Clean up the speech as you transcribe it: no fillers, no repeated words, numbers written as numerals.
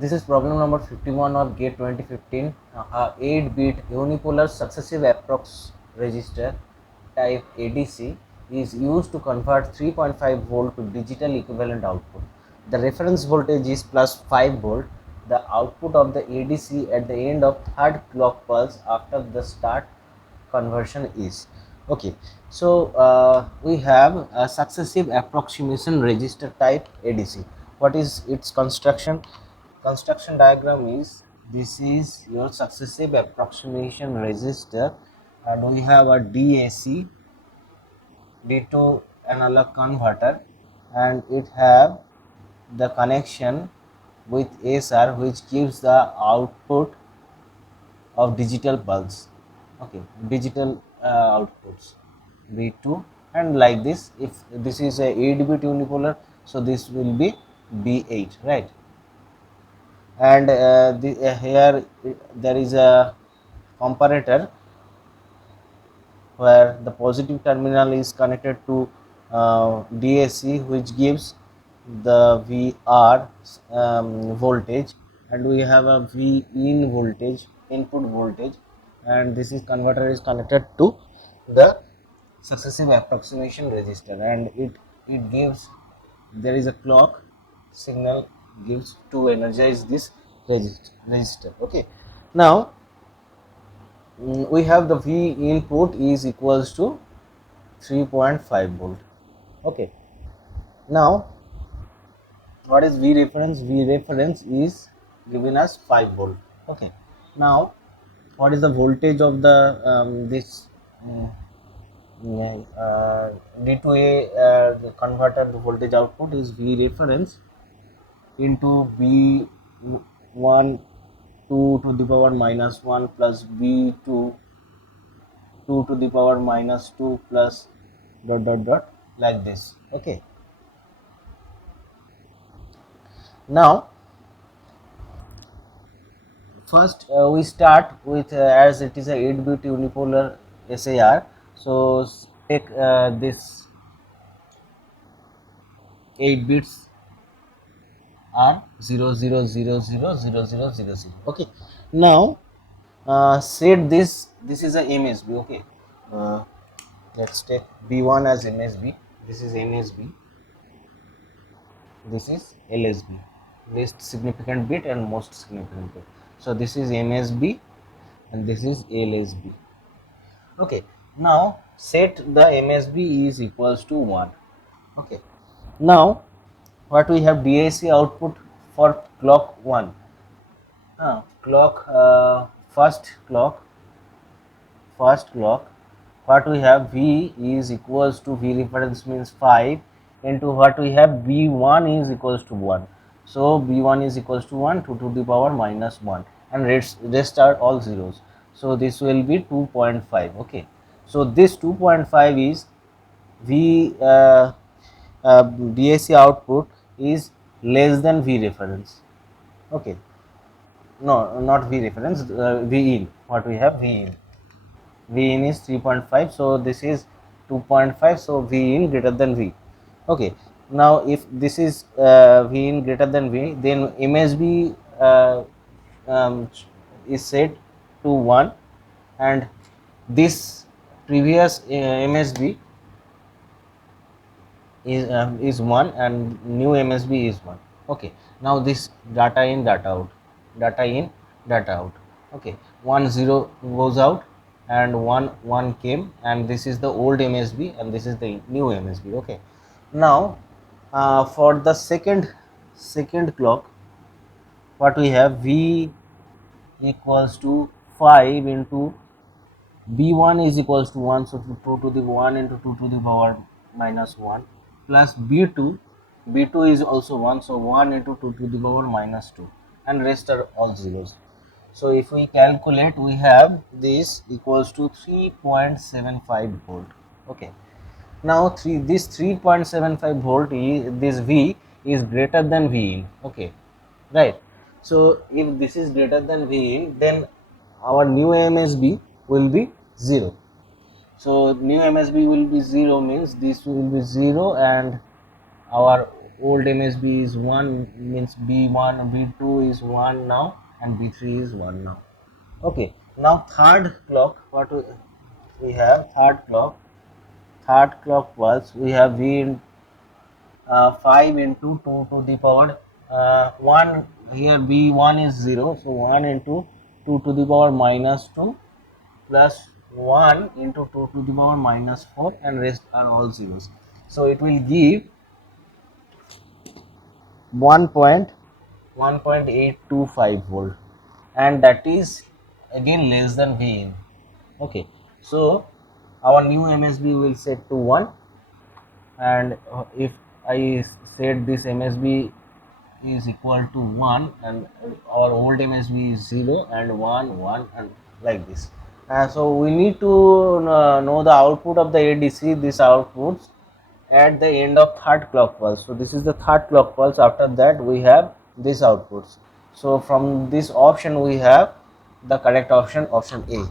This is problem number 51 of GATE 2015. 8-bit unipolar successive approx register type ADC is used to convert 3.5 volt to digital equivalent output. The reference voltage is plus 5 volt. The output of the ADC at the end of third clock pulse after the start conversion is. Okay, so we have a successive approximation register type ADC. What is its construction? Construction diagram is, this is your successive approximation register, and we have a DAC, D2 analog converter, and it have the connection with SR, which gives the output of digital pulse. Okay, digital outputs B2, and like this, if this is a 8-bit unipolar, so this will be B8, right? And here there is a comparator where the positive terminal is connected to DAC, which gives the VR voltage, and we have a V in voltage, input voltage, and this is converter is connected to the successive approximation register, and it gives, there is a clock signal gives to energize this register. Okay, now we have the V input is equals to 3.5 volt. Okay, now what is V reference? V reference is given as 5 volt. Okay, now what is the voltage of the this D2A the converter? The voltage output is V reference into B1 2 to the power minus 1 plus B2 2 to the power minus 2 plus dot dot dot, like this. Okay, now first we start with as it is a 8-bit unipolar SAR, so take this 8 bits are 0 0 0 0 0 0 0 0. Okay, now set this is a MSB. Okay, uh, let's take B1 as MSB, this is MSB, this is LSB, least significant bit and most significant bit. So this is MSB and this is LSB. Okay, now set the MSB is equals to 1. Okay, now what we have, DAC output for clock 1, clock first clock, what we have, V is equals to, V reference means 5 into what we have, B1 is equals to 1. So B1 is equals to 1, 2 to the power minus 1, and rest are all zeros. So this will be 2.5. Okay, so this 2.5 is V DAC output is less than V reference. Okay, no, not V reference, V in, what we have, V in, V in is 3.5, so this is 2.5, so V in greater than V. Okay, now if this is V in greater than V, then MSB is set to 1, and this previous MSB is 1 and new MSB is 1. Okay, now this data in, data out, data in, data out. Okay, 1 0 goes out and 1 came, and this is the old MSB and this is the new MSB. Okay, now for the second clock, what we have, V equals to 5 into B1 is equals to 1, so 2 to the 1 into 2 to the power minus 1 plus B2, B2 is also 1, so 1 into 2 to the power minus 2, and rest are all zeros. So if we calculate, we have this equals to 3.75 volt. Okay, now this 3.75 volt is, this V is greater than V in. Okay, right, so if this is greater than V in, then our new MSB will be 0. So new MSB will be 0 means this will be 0, and our old MSB is 1, means B1, B2 is 1 now, and B3 is 1 now. Okay, now third clock, what we have, third clock pulse, we have V in 5 into 2 to the power 1, here B1 is 0, so 1 into 2 to the power minus 2 plus 1 into 2 to the power minus 4, and rest are all zeros. So it will give 1.825 volt, and that is again less than V in. Okay, so our new MSB will set to 1, and if I set this MSB is equal to 1, and our old MSB is 0 and 1, 1, and like this. So we need to know the output of the ADC, this outputs at the end of third clock pulse. So this is the third clock pulse. After that we have this outputs. So from this option we have the correct option, option A.